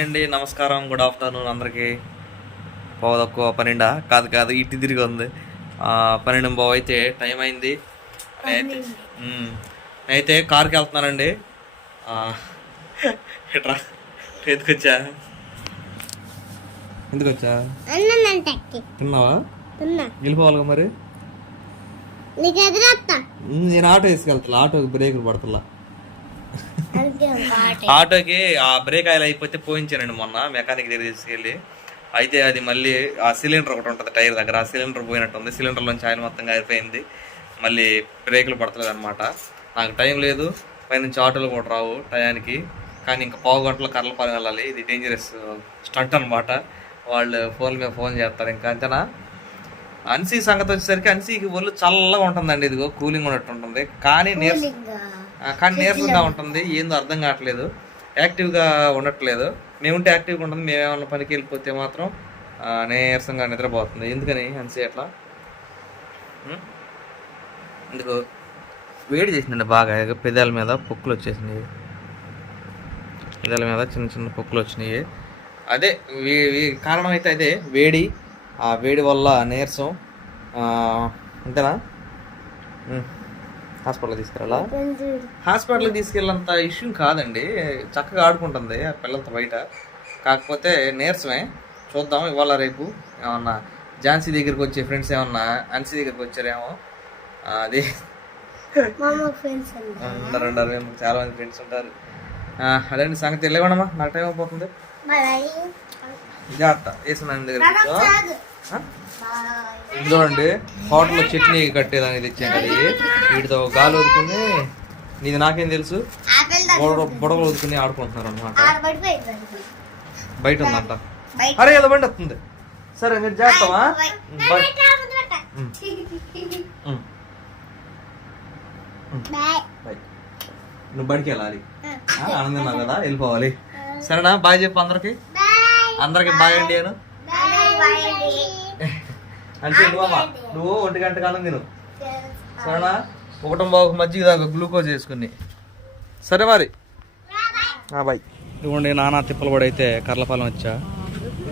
Hi అండి నమస్కారం good afternoon అందరికీ. పోదక్కువ పన్నెండా? కాదు కాదు ఇటు తిరిగి ఉంది. ఆ, పన్నెండు బావు అయితే టైం అయింది. నేనైతే కార్కి వెళ్తున్నానండి. ఎట్రా? ఎందుకు వచ్చా ఎందుకు వచ్చా అన్నంటకి తిన్నావా? తిన్నా. వెళ్ళిపోవాలిగా మరి? నేను ఆటో వేసుకెళ్తా ఆటోకి బ్రేకులు పడుతున్నా ఆటోకి ఆ బ్రేక్ ఆయిల్ అయిపోతే పోయించానండి మొన్న మెకానిక్ దగ్గర తీసుకెళ్ళి. అయితే అది మళ్ళీ ఆ సిలిండర్ ఒకటి ఉంటుంది టైర్ దగ్గర ఆ సిలిండర్ పోయినట్టుంది. సిలిండర్లోంచి ఆయిల్ మొత్తం అయిపోయింది మళ్ళీ బ్రేకులు పడతలేదు అనమాట నాకు టైం లేదు పైనుంచి ఆటోలు కూడా రావు టయానికి. కానీ ఇంకా పావు గంటలో కర్లపాలెం వెళ్ళాలి. ఇది డేంజరస్ స్టంట్ అనమాట వాళ్ళు ఫోన్ మీద ఫోన్ చేస్తారు ఇంకా అంతేనా? అన్సీ సంగతి వచ్చేసరికి అన్సీకి ఒళ్ళు చల్లగా ఉంటుందండి ఇదిగో కూలింగ్ ఉన్నట్టు ఉంటుంది. కానీ నీరస ఆ, కానీ నీరసంగా ఉంటుంది. ఏందో అర్థం కావట్లేదు. యాక్టివ్గా ఉండట్లేదు. మేముంటే యాక్టివ్గా ఉంటుంది. మేమేమన్నా పనికి వెళ్ళిపోతే మాత్రం నీరసంగా నిద్రపోతుంది. ఎందుకని? అనిసే అట్లా? ఎందుకు? వేడి చేసిందండి బాగా. పెదాల మీద పొక్కులు వచ్చేసినాయి. పెదాల మీద చిన్న చిన్న పొక్కులు వచ్చినాయి. అదే కారణం అయితే అదే. వేడి ఆ వేడి వల్ల నీరసం అంతేనా. హాస్పిటల్ తీసుకురాలా హాస్పిటల్కి తీసుకెళ్ళంత ఇష్యూ కాదండి. చక్కగా ఆడుకుంటుంది ఆ పిల్లలతో బయట. కాకపోతే నీరసమే. చూద్దాం ఇవాళ రేపు ఏమన్నా ఝాన్సీ దగ్గరికి వచ్చే ఫ్రెండ్స్ ఏమన్నా అన్సీ దగ్గరికి వచ్చారేమో. అది. ఉంటారు ఉంటారు. మేము చాలా మంది ఫ్రెండ్స్ ఉంటారు. ఆ, అదేంటి సంగతి? వెళ్ళగొనమ్మా నాకు టైం అయిపోతుంది. జాగ్రత్త. వేసిన దగ్గర? చూడండి హోటల్లో చట్నీ కట్టేదానికి తెచ్చాం కదా ఇది. వీటితో గాలి వదుకుని నీది నాకేం తెలుసు? బుడగ బుడగలు వదుకుని ఆడుకుంటున్నారు అనమాట బయట ఉందంట. అరే ఏదో బండి వస్తుంది. సరే మీరు చేస్తావా నువ్వు బడికి వెళ్ళాలి ఆనందం కదా వెళ్ళిపోవాలి. సరేనా? బాయ్ చెప్పు అందరికి. అందరికి బాయ్ అండి నేను అంటే నువ్వమ్మా నువ్వు ఒంటి గంట కాలం తిను. సరేనా? ఒకటం బాబు మజ్జిగ దాకా గ్లూకోజ్ వేసుకుని. సరే మరి. ఆ, బాయ్. ఇదిగోండి నానా తిప్పలు కూడా అయితే కర్లపాలెం వచ్చా.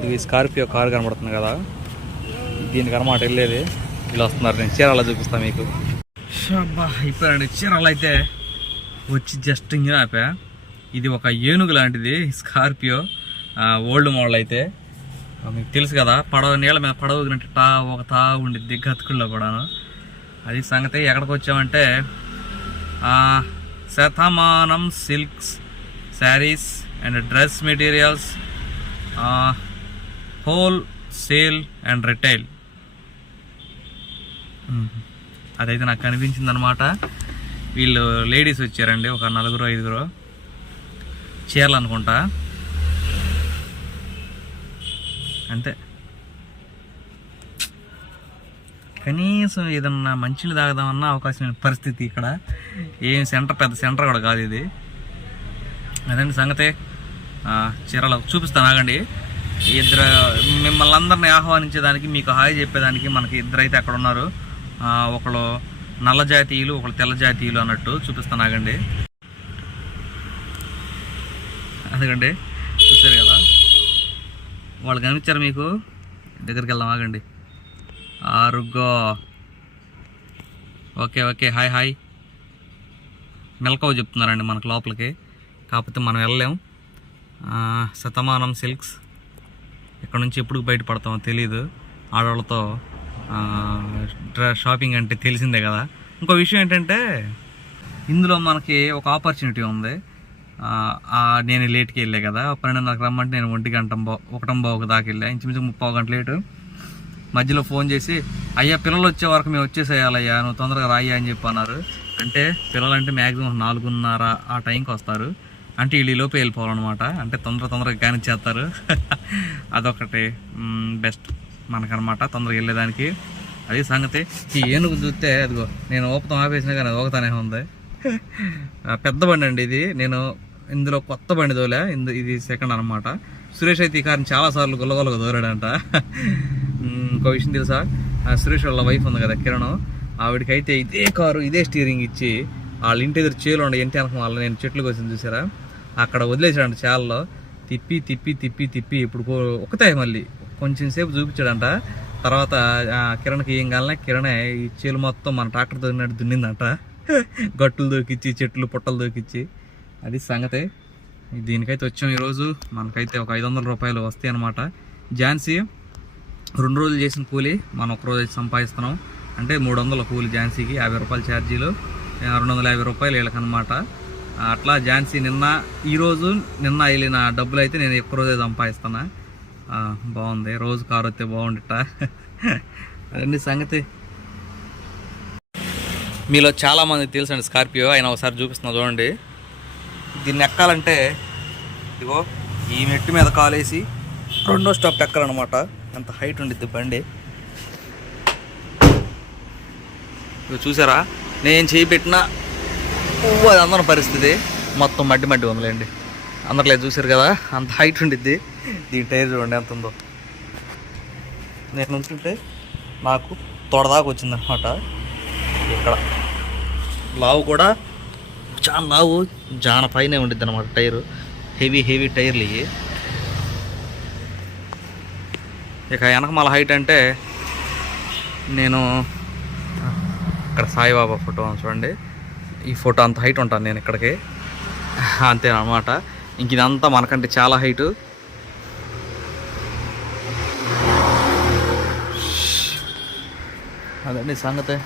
ఇది స్కార్పియో కారు కనబడుతుంది కదా. దీనికి అనమాట వెళ్ళేది. వీళ్ళు వస్తున్నారు. నేను చీరాల చూపిస్తాను మీకు. షబ్బా అయిపోయారండి. చీరాలు అయితే వచ్చి జస్ట్ ఇంజిన్ ఆపా ఇది ఒక ఏనుగు లాంటిది స్కార్పియో. ఓల్డ్ మోడల్ అయితే. మీకు తెలుసు కదా పడవ నీళ్ళ మీద పడవ ఊగినట్టు టా ఒక తా ఉండిద్ది గతుకుల్లో కూడాను. అది సంగతి ఎక్కడికి వచ్చామంటే Shatamanam silks saris and dress materials wholesale and retail. అదైతే నాకు కనిపించింది అనమాట వీళ్ళు లేడీస్ వచ్చారండి ఒక నలుగురు ఐదుగురు. చీరలు అనుకుంటా. అంతే. కనీసం ఏదన్నా మంచిని తాగదామన్న అవకాశం లేని పరిస్థితి ఇక్కడ. ఏం సెంటర్ పెద్ద సెంటర్ కూడా కాదు ఇది. అదండి సంగతే. ఆ, చీరలు చూపిస్తాను ఆగండి. ఇద్దరు మిమ్మల్ని అందరిని ఆహ్వానించేదానికి మీకు హాయి చెప్పేదానికి మనకి ఇద్దరైతే అక్కడ ఉన్నారు. ఒకళ్ళు నల్ల జాతీయులు ఒకళ్ళు తెల్ల జాతీయులు అన్నట్టు చూపిస్తాను ఆగండి. అందుకండి వాళ్ళు కనిపించారు మీకు? దగ్గరికి వెళ్దాం ఆగండి. ఆరుగో. Okay okay hi hi. మెలకువ చెప్తున్నారండి మనకు లోపలికి. కాకపోతే మనం వెళ్ళలేం. శతమానం సిల్క్స్. ఇక్కడ నుంచి ఎప్పుడు బయటపడతామో తెలియదు ఆడవాళ్ళతో షాపింగ్ అంటే తెలిసిందే కదా. ఇంకో విషయం ఏంటంటే ఇందులో మనకి ఒక ఆపర్చునిటీ ఉంది. నేను లేట్కి వెళ్ళే కదా పన్నెండున్నరకు రమ్మంటే నేను ఒంటి గంట ఒకటంబో ఒక దాకా వెళ్ళా. ఇంచుమించు ముప్పై గంట లేటు. మధ్యలో ఫోన్ చేసి అయ్యా పిల్లలు వచ్చే వరకు మేము వచ్చేసేయాలయ్యా నువ్వు తొందరగా రాయ్యా అని చెప్పి అన్నారు. అంటే పిల్లలంటే మ్యాక్సిమం నాలుగున్నర ఆ టైంకి వస్తారు. అంటే వీళ్ళు లోపే వెళ్ళిపోవాలన్నమాట. అంటే తొందర తొందరగా కానిచ్చేస్తారు అదొకటి బెస్ట్ మనకనమాట తొందరగా వెళ్ళేదానికి. అది సంగతి ఈ ఏనుగు చూస్తే అదిగో నేను ఊపతం ఆపేసినా కానీ ఊగతానే ఉంది. పెద్ద బండి అండి ఇది. నేను ఇందులో కొత్త బండి తోలే. ఇందు ఇది సెకండ్ అనమాట సురేష్ అయితే ఈ కారుని చాలా సార్లు గుల్లగొల్లగా దూరాడంట ఇంకో విషయం తెలుసా? ఆ సురేష్ వాళ్ళ వైఫ్ ఉంది కదా కిరణ్. ఆవిడకైతే ఇదే కారు ఇదే స్టీరింగ్ ఇచ్చి వాళ్ళ ఇంటి ఎదురు చేలు ఉండే ఇంటి వెనక వాళ్ళు నేను చెట్లు కోసం చూసారా? అక్కడ వదిలేసాడంట చేలలో. తిప్పి తిప్పి తిప్పి తిప్పి ఇప్పుడు కో- మళ్ళీ. కొంచెం సేపు చూపించాడంట. తర్వాత ఆ, కిరణ్కి ఏం కాలనే కిరణే ఈ చేలు మొత్తం మన ట్రాక్టర్ దొరికినట్టు దున్నిందంట. గట్టులు దొరికిచ్చి చెట్లు పుట్టలు దొరికిచ్చి అది సంగతే. దీనికైతే వచ్చాం ఈరోజు. మనకైతే ఒక ఐదు వందల రూపాయలు వస్తాయి అనమాట ఝాన్సీ రెండు రోజులు చేసిన కూలి మనం ఒక రోజు సంపాదిస్తున్నాం. అంటే మూడు వందల కూలి ఝాన్సీకి యాభై రూపాయల ఛార్జీలు రెండు వందల యాభై రూపాయలు వీళ్ళకనమాట అట్లా ఝాన్సీ నిన్న ఈరోజు నిన్న వెళ్ళిన డబ్బులు అయితే నేను ఎక్కువ రోజే సంపాదిస్తున్నా. బాగుంది. రోజు కారు వస్తే బాగుండిట. అదండి సంగతి. మీలో చాలామంది తెలుసండి స్కార్పియో. ఆయన ఒకసారి చూపిస్తున్నా చూడండి. దీన్ని ఎక్కాలంటే ఇదిగో ఈ మెట్టు మీద కాలేసి రెండో స్టాప్ ఎక్కాలన్నమాట. ఎంత హైట్ ఉండిద్ది బండి. ఇవి చూసారా? నేను చేయి పెట్టినా పువ్వు అది అందరం పరిస్థితి. మొత్తం మడ్డి మడ్డి ఉందిలేండి. అందరిలో చూసారు కదా? అంత హైట్ ఉండిద్ది. దీని టైర్ చూడండి ఎంత ఉందో. నేను ఉంటుంటే నాకు తొడదాకా వచ్చిందనమాట ఇక్కడ లావు కూడా చాలా లావు జాన పైన ఉండిద్ది అనమాట టైరు. హెవీ హెవీ టైర్లు ఇవి ఇక వెనకమాల హైట్ అంటే నేను ఇక్కడ సాయిబాబా ఫోటో చూడండి. ఈ ఫోటో అంత హైట్ ఉంటాను నేను ఇక్కడికి. అంతేనమాట ఇంక ఇదంతా మనకంటే చాలా హైటు. అదండి సంగతే.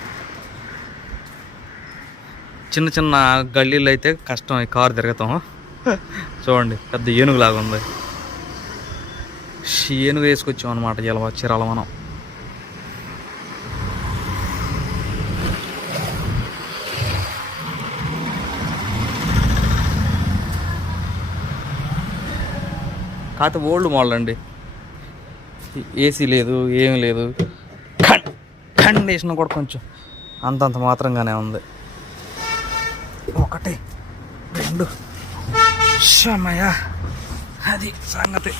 చిన్న చిన్న గల్లీలు అయితే కష్టం ఈ కారు తిరగతాం చూడండి పెద్ద ఏనుగు లాగా ఉంది ఏనుగు వేసుకొచ్చాం అనమాట ఇలా చీరాల మనం కాకపోతే ఓల్డ్ మోడల్ అండి. ఏసీ లేదు ఏమీ లేదు. కండిషన్ కూడా కొంచెం అంతంత మాత్రంగానే ఉంది. ఒకటి రెండు. షమయ అది సంగతి.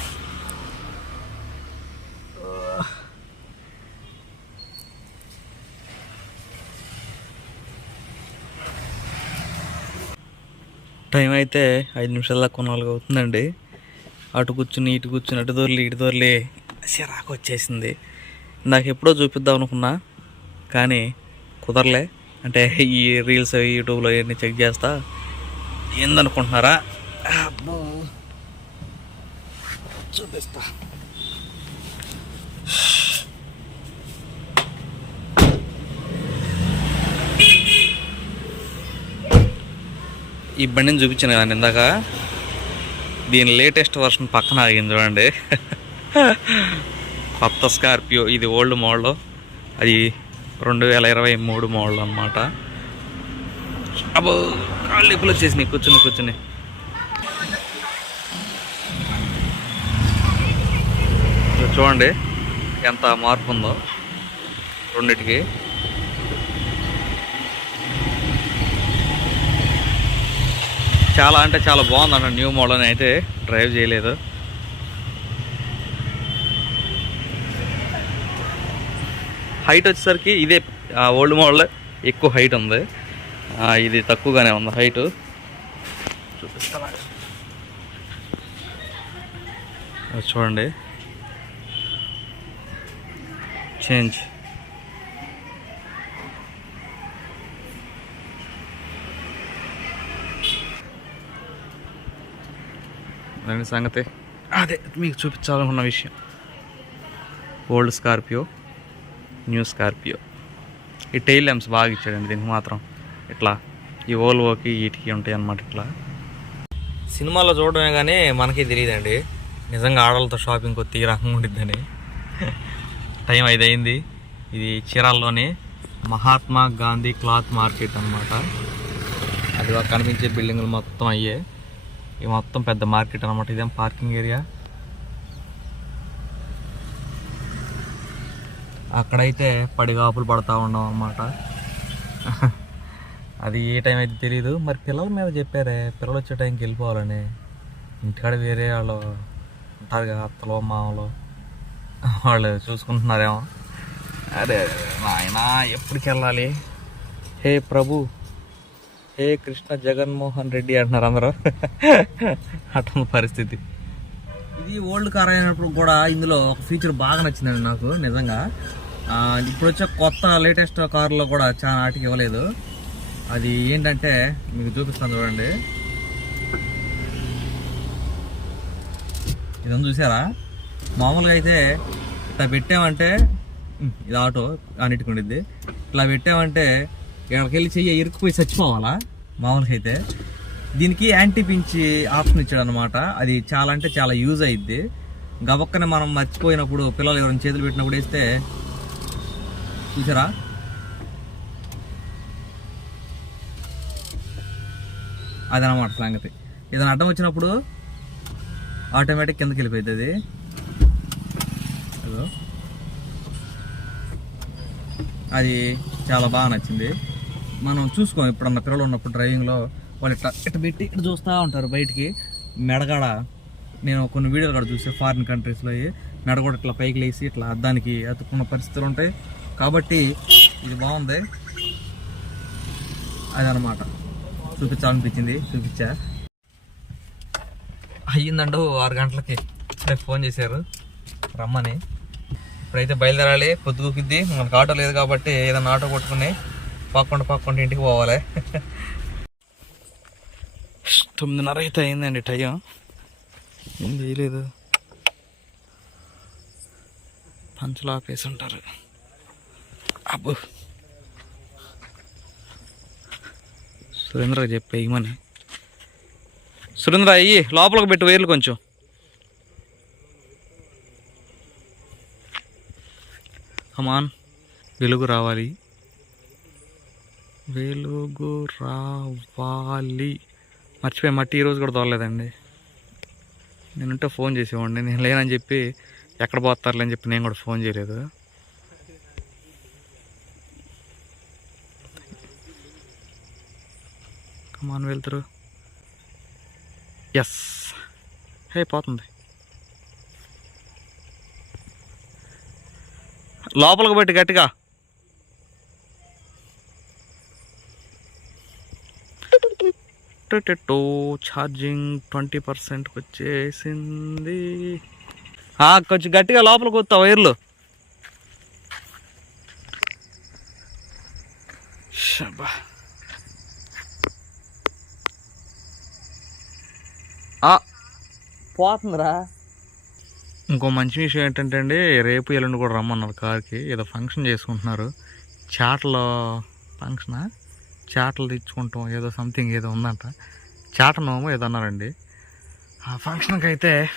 టైం అయితే ఐదు నిమిషాల్లో కొనాలుగు అవుతుందండి. అటు కూర్చుని ఇటు కూర్చుని అటు దొరలి ఇటు దొరలి సిరాకు వచ్చేసింది. నాకు ఎప్పుడో చూపిద్దాం అనుకున్నా కానీ కుదరలే. అంటే ఈ రీల్స్ యూట్యూబ్లో ఇవన్నీ చెక్ చేస్తా. ఏందనుకుంటున్నారా? చూపిస్తా. ఈ బండిని చూపించాను కదా ఇందాక. దీని లేటెస్ట్ వర్షన్ పక్కన ఆగింది చూడండి. కొత్త స్కార్పియో ఇది ఓల్డ్ మోడల్. అది రెండు వేల ఇరవై మూడు మోడల్ అనమాట అబ్బో కాళ్ళు ఎప్పులు వచ్చేసినాయి. కూర్చుని కూర్చుని. చూడండి ఎంత మార్పు ఉందో రెండిటికి. చాలా అంటే చాలా బాగుందన్న న్యూ మోడల్ అయితే. డ్రైవ్ చేయలేదు. హైట్ వచ్చేసరికి ఇదే ఓల్డ్ మోడల్ ఎక్కువ హైట్ ఉంది. ఇది తక్కువగానే ఉంది హైట్. చూపిస్తాను. చూడండి. చేంజ్ సంగతి? అదే మీకు చూపించాలనుకున్న విషయం. Old Scorpio new Scorpio. ఈ టైల్ ల్యాంప్స్ బాగా ఇచ్చాడండి దీనికి మాత్రం. ఇట్లా ఈ ఓల్వోకి వీటికి ఉంటాయి అన్నమాట ఇట్లా. సినిమాలో చూడడమే కానీ మనకి తెలియదండి. నిజంగా ఆడలతో షాపింగ్ కొత్త ఈ రకంగా ఉండిద్దని. టైం ఐదు అయింది ఇది చీరాల్లోని మహాత్మా గాంధీ క్లాత్ మార్కెట్ అన్నమాట. అది కనిపించే బిల్డింగ్లు మొత్తం అయ్యే. ఇది మొత్తం పెద్ద మార్కెట్ అనమాట ఇదేం పార్కింగ్ ఏరియా? అక్కడైతే పడిగాపులు పడతా ఉన్నాం అన్నమాట. అది ఏ టైం అయితే తెలియదు మరి పిల్లల మీద చెప్పారే పిల్లలు వచ్చే టైంకి వెళ్ళిపోవాలని. ఇంటికాడ వేరే వాళ్ళు ఉంటారు కదా అత్తలో మామలో. వాళ్ళు చూసుకుంటున్నారేమో. అరే నాయన ఎప్పటికి వెళ్ళాలి? హే ప్రభు హే కృష్ణ జగన్మోహన్ రెడ్డి అంటున్నారు అందరూ. అటువంటి పరిస్థితి. ఇది ఓల్డ్ కార్ అయినప్పుడు కూడా ఇందులో ఒక ఫీచర్ బాగా నచ్చిందండి నాకు నిజంగా. ఇప్పుడు వచ్చే కొత్త లేటెస్ట్ కార్లో కూడా చాలా నాటికి ఇవ్వలేదు. అది ఏంటంటే మీకు చూపిస్తాను చూడండి. ఇదని చూసారా? మామూలుగా అయితే ఇట్లా పెట్టామంటే ఇది ఆటో అన్నిటికుండిద్ది. ఇట్లా పెట్టామంటే ఇక్కడికి వెళ్ళి చెయ్యి ఇరుక్కుపోయి చచ్చిపోవాలా? మామూలుగా అయితే. దీనికి యాంటీ పించి ఆప్షన్ ఇచ్చాడు అనమాట అది చాలా అంటే చాలా యూజ్ అయ్యిద్ది గబక్కనే మనం మర్చిపోయినప్పుడు పిల్లలు ఎవరైనా చేతులు పెట్టినప్పుడు వేస్తే చూసారా అదనమాట సంగతి. ఏదైనా అడ్డం వచ్చినప్పుడు ఆటోమేటిక్ కిందకి వెళ్ళిపోయింది అది. హలో. అది చాలా బాగా నచ్చింది. మనం చూసుకోం ఇప్పుడున్న పిల్లలు ఉన్నప్పుడు డ్రైవింగ్లో వాళ్ళు ఇట్లా ఇట్ట పెట్టి ఇటు చూస్తూ ఉంటారు బయటికి. మెడగాడ నేను కొన్ని వీడియోలు కూడా చూసే ఫారిన్ కంట్రీస్లో మెడ కూడా ఇట్లా పైకి లేసి ఇట్లా అద్దానికి అతుక్కున్న పరిస్థితులు ఉంటాయి. కాబట్టి ఇది బాగుంది. అదనమాట. చూపించాలనిపించింది. చూపించా. అయ్యిందండు ఆరు గంటలకి ఇప్పుడే ఫోన్ చేశారు. రమ్మని. ఇప్పుడైతే బయలుదేరాలి. పొద్దుగుకిద్ది మనకు ఆటో లేదు కాబట్టి ఏదైనా ఆటో కొట్టుకుని పాక్కుండా పాక్కుండా ఇంటికి పోవాలి. తొమ్మిదిన్నర అయితే అయిందండి టైం. ఏం చేయలేదు. పంచులు ఆపేసి ఉంటారు. అబ్బో. సురేంద్ర చెప్పే ఇమని సురేంద్ర అయ్యి లోపలికి పెట్టు వేర్లు కొంచెం. అమాన్ వెలుగు రావాలి. వెలుగు రావాలి. మర్చిపోయి మట్టి ఈరోజు కూడా తోలలేదండి. నేనుంటే ఫోన్ చేసేవాడిని. నేను లేనని చెప్పి ఎక్కడ పోతారులే అని చెప్పి నేను కూడా ఫోన్ చేయలేదు. కమాన్ వెళ్తారు. ఎస్ హే పోతుంది. లోపలికి పెట్టి గట్టిగా. టో ఛార్జింగ్ ట్వంటీ పర్సెంట్కి వచ్చేసింది. కొంచెం గట్టిగా లోపలికి వస్తా వైర్లు. షబ్బా. పోతుందిరా. ఇంకో మంచి విషయం ఏంటంటే అండి రేపు ఎల్లుండి కూడా రమ్మన్నారు కార్కి. ఏదో ఫంక్షన్ చేసుకుంటున్నారు. చాటలో ఫంక్షనా? చాటలు తెచ్చుకుంటాం ఏదో సంథింగ్ ఏదో ఉందంట. చాటనోమో ఏదో అన్నారండి ఆ ఫంక్షన్కి అయితే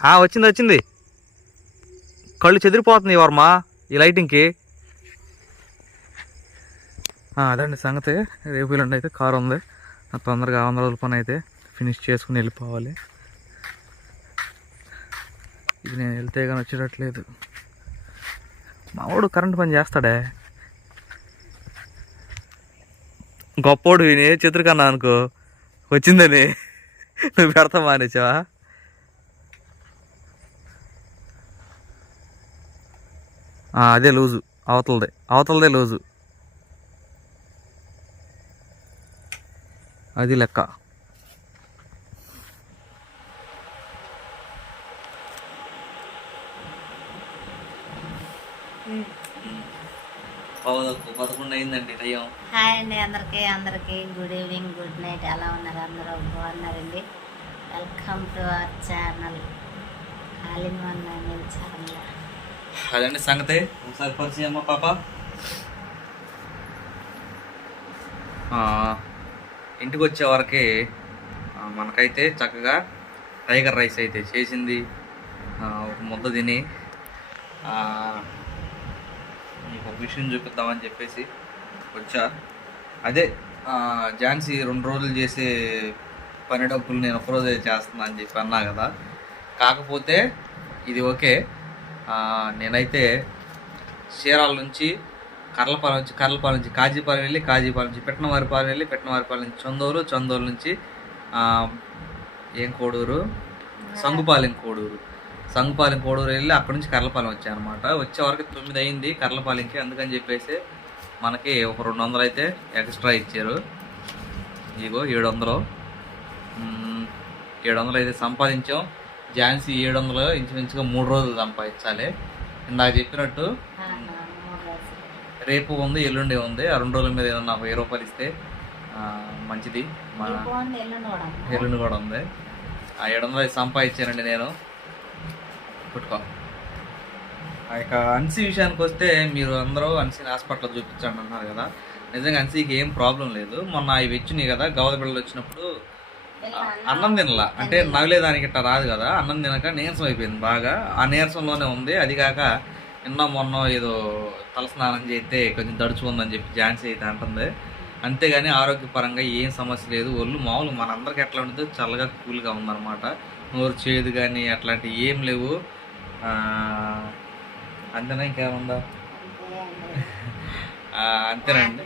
ఆ, వచ్చింది వచ్చింది. కళ్ళు చెదిరిపోతుంది వర్మ ఈ లైటింగ్కి. ఆ, అదండి సంగతి. రేపు ఎల్లుండి అయితే కారు ఉంది. తొందరగా వంద రోజుల పని అయితే. ఫినిష్ చేసుకుని వెళ్ళిపోవాలి. ఇది నేను వెళ్తే కానీ వచ్చేటట్లేదు. మావాడు కరెంట్ పని చేస్తాడే. గొప్పోడు విని చిత్రకన్నా అనుకో వచ్చిందని. నువ్వు పెడతా మానేసావా? అదే లూజు. అవతలదే. అవతలదే లూజు. అది లెక్క. పదకొండు అయిందండి టైం. హాయ్ అండి అందరికీ అందరికీ గుడ్ ఈవినింగ్ గుడ్ నైట్. ఎలా ఉన్నారు అందరూ? బాగున్నారండి? Welcome to our channel. All in one new channel అదండి సంగతి. ఒకసారి పరిచయం అమ్మా పాప. ఇంటికి వచ్చే వరకే మనకైతే చక్కగా టైగర్ రైస్ అయితే చేసింది. ఒక ముద్ద తిని విషయం చూపిద్దామని చెప్పేసి వచ్చా. అదే ఝాన్సీ రెండు రోజులు చేసే పని డబ్బులు నేను ఒకరోజే చేస్తున్నా అని చెప్పి అన్నా కదా. కాకపోతే ఇది ఓకే. నేనైతే చీరాల నుంచి కర్లపాలెం నుంచి కర్లపాలెం నుంచి కాజీపాలెం వెళ్ళి కాజీపాలెం నుంచి పెట్టనవారిపాలెం వెళ్ళి పెట్టనవారిపాలెం నుంచి చందోలు చందోలు నుంచి ఏం కోడూరు? సంగుపాలెం కోడూరు. సంగుపాలెం కోడూరు వెళ్ళి అక్కడ నుంచి కర్లపాలెం వచ్చాను అనమాట వచ్చే వరకు తొమ్మిది అయింది కర్లపాలెంకి అందుకని చెప్పేసి మనకి ఒక రెండు వందలు అయితే ఎక్స్ట్రా ఇచ్చారు. ఇగో ఏడు వందలు ఏడు వందలు అయితే సంపాదించాం. ఝాన్సీ ఏడు వందలు ఇంచుమించుగా మూడు రోజులు సంపాదించాలి. ఇందాక చెప్పినట్టు రేపు ఉంది ఎల్లుండి ఉంది. ఆ రెండు రోజుల మీద ఏదన్నా వెయ్యి రూపాయలు ఇస్తే మంచిది. మన ఈ ఫోన్ ఎల్లుండి కూడా ఉందా? ఎల్లుండి కూడా ఉంది. ఆ ఏడు వందలు అయితే సంపాదించానండి నేను. ఆ యొక్క అన్సీ విషయానికి వస్తే మీరు అందరూ అన్సీని హాస్పిటల్ చూపించండి అన్నారు కదా. నిజంగా అన్సీకి ఏం ప్రాబ్లం లేదు. మొన్న అవి వచ్చినాయి కదా గవద బిళ్ళలు వచ్చినప్పుడు అన్నం? తినలా. అంటే నవ్వలేదానికి ఇట్లా రాదు కదా. అన్నం తినక నీరసం అయిపోయింది బాగా. ఆ నీరసంలోనే ఉంది. అది కాక నిన్న మొన్న ఏదో తలస్నానం చేస్తే కొంచెం దడుచుకుందని చెప్పి ఝాన్సీ అయితే అంటుంది. అంతేగాని ఆరోగ్యపరంగా ఏం సమస్య లేదు. ఒళ్ళు మామూలు మనందరికి ఎట్లా ఉంటుందో చల్లగా కూల్గా ఉందన్నమాట. నోరు చేదు కానీ అట్లాంటివి ఏం లేవు. అంతేనా ఇంకేముందా అంతేనండి.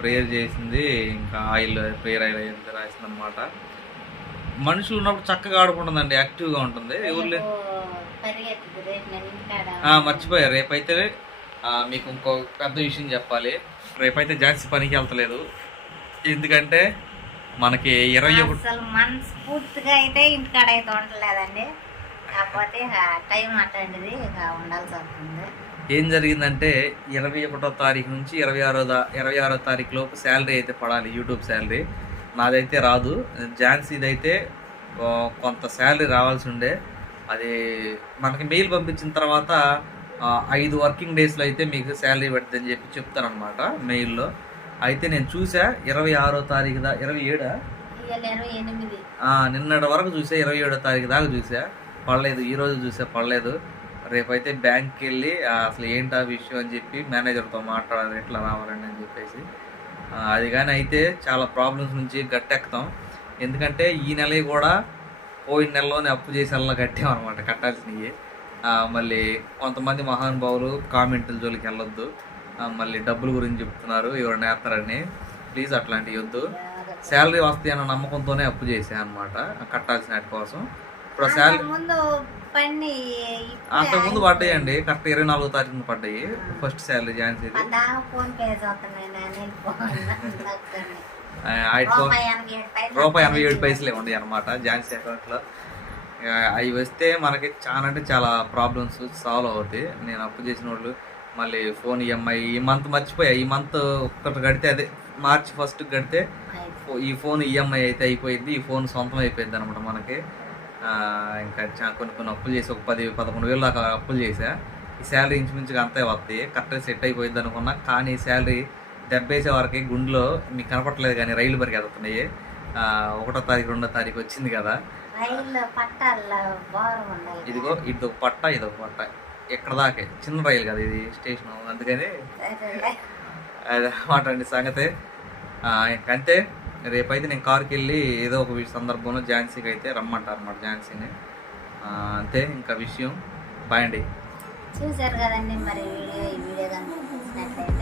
ప్రేయర్ చేసింది ఇంకా ఆయిల్ ప్రేయర్ ఆయిల్ అయితే రాసింది అనమాట మనుషులు ఉన్నప్పుడు చక్కగా ఆడుకుంటుందండి యాక్టివ్గా ఉంటుంది. ఎవరు లే- రేపు పరిగెత్తుదు రేపు నేను ఇంటికాడ. ఆ, మర్చిపోయా. రేపైతే మీకు ఇంకో పెద్ద విషయం చెప్పాలి. రేపైతే జాన్సీ పనికి వెళ్తలేదు. ఎందుకంటే మనకి ఇరవై ఒకటి మనస్ఫూర్తిగా అయితే ఇంటికాడ అయితే ఉండలేదండి. కాకపోతే ఇక టైం అట్లాంటిది ఇక ఉండాల్సి వస్తుంది. ఏం జరిగిందంటే ఇరవై ఒకటో తారీఖు నుంచి ఇరవై ఆరో ఇరవై ఆరో తారీఖు లోపు శాలరీ అయితే పడాలి యూట్యూబ్ శాలరీ. నాదైతే రాదు. ఝాన్సీది అయితే కొంత శాలరీ రావాల్సి ఉండే. అది మనకి మెయిల్ పంపించిన తర్వాత ఐదు వర్కింగ్ డేస్లో అయితే మీకు శాలరీ పడుతుంది అని చెప్పి చెప్తానమాట మెయిల్లో. అయితే నేను చూసా ఇరవై ఆరో తారీఖు దా ఇరవై ఏడా? నిన్నటి వరకు చూసా ఇరవై ఏడో తారీఖు దాకా చూసా. పడలేదు ఈ రోజు చూసా పడలేదు. రేపైతే బ్యాంక్కి వెళ్ళి ఆ, అసలు ఏంటా విషయం అని చెప్పి మేనేజర్తో మాట్లాడాలి ఎట్లా రావాలండి అని చెప్పేసి. ఆ, అది కానీ అయితే చాలా ప్రాబ్లమ్స్ నుంచి గట్టెక్కుతాం. ఎందుకంటే ఈ నెల కూడా పోయిన నెలలోనే అప్పు చేసి అలా కట్టాం అనమాట కట్టాల్సినవి ఆ, మళ్ళీ కొంతమంది మహానుభావులు కామెంట్ల జోలికి వెళ్ళొద్దు. ఆ, మళ్ళీ డబ్బుల గురించి చెప్తున్నారు ఎవరైనా వేస్తారని. ప్లీజ్ అట్లాంటివి వద్దు. శాలరీ వస్తాయి అన్న నమ్మకంతోనే అప్పు చేసా అనమాట కట్టాల్సిన వాటి కోసం. ఇప్పుడు శాలరీ ముందు అంతకుముందు పడ్డాయండి. కరెక్ట్ ఇరవై నాలుగో తారీఖున పడ్డాయి. ఫస్ట్ శాలరీ జాయిన్ చేసి. రూపాయి ఎనభై ఏడు పైసలు ఉన్నాయి అనమాట ఝాన్సీ అకౌంట్లో. అవి వస్తే మనకి చాలా అంటే చాలా ప్రాబ్లమ్స్ సాల్వ్ అవుతాయి. నేను అప్పు చేసిన వాళ్ళు మళ్ళీ ఫోన్ ఈఎంఐ ఈ మంత్ మర్చిపోయా. ఈ మంత్ ఒక్కటి కడితే అదే మార్చి ఫస్ట్ కడితే ఈ ఫోన్ ఈఎంఐ అయితే అయిపోయింది. ఈ ఫోన్ సొంతం అయిపోయింది అనమాట మనకి. ఇంకా కొన్ని కొన్ని అప్పులు చేసి ఒక పది పదకొండు వేలు దాకా అప్పులు చేసా ఈ శాలరీ ఇంచుమించుగా అంతే వస్తాయి కరెక్ట్గా సెట్ అయిపోయింది అనుకున్నా. కానీ శాలరీ దెబ్బేసే వరకు గుండెలో మీకు కనపట్లేదు కానీ రైలు పరిగెడుతున్నాయి ఆ, ఒకటో తారీఖు రెండో తారీఖు వచ్చింది కదా. ఇదిగో ఇది ఒక పట్ట ఇది ఒక పట్ట ఎక్కడ దాకే? చిన్న రైలు కదా ఇది స్టేషన్. అందుకని. అది అన్నమాట అండి సంగతి. ఆ, ఇంకంతే. రేపైతే నేను కార్కి వెళ్ళి ఏదో ఒక సందర్భంలో ఝాన్సీకి అయితే రమ్మంటారు అన్నమాట ఝాన్సీని అంతే ఇంకా విషయం. బాయ్ అండి. కదండి మరి వీడియో ఈ వీడియో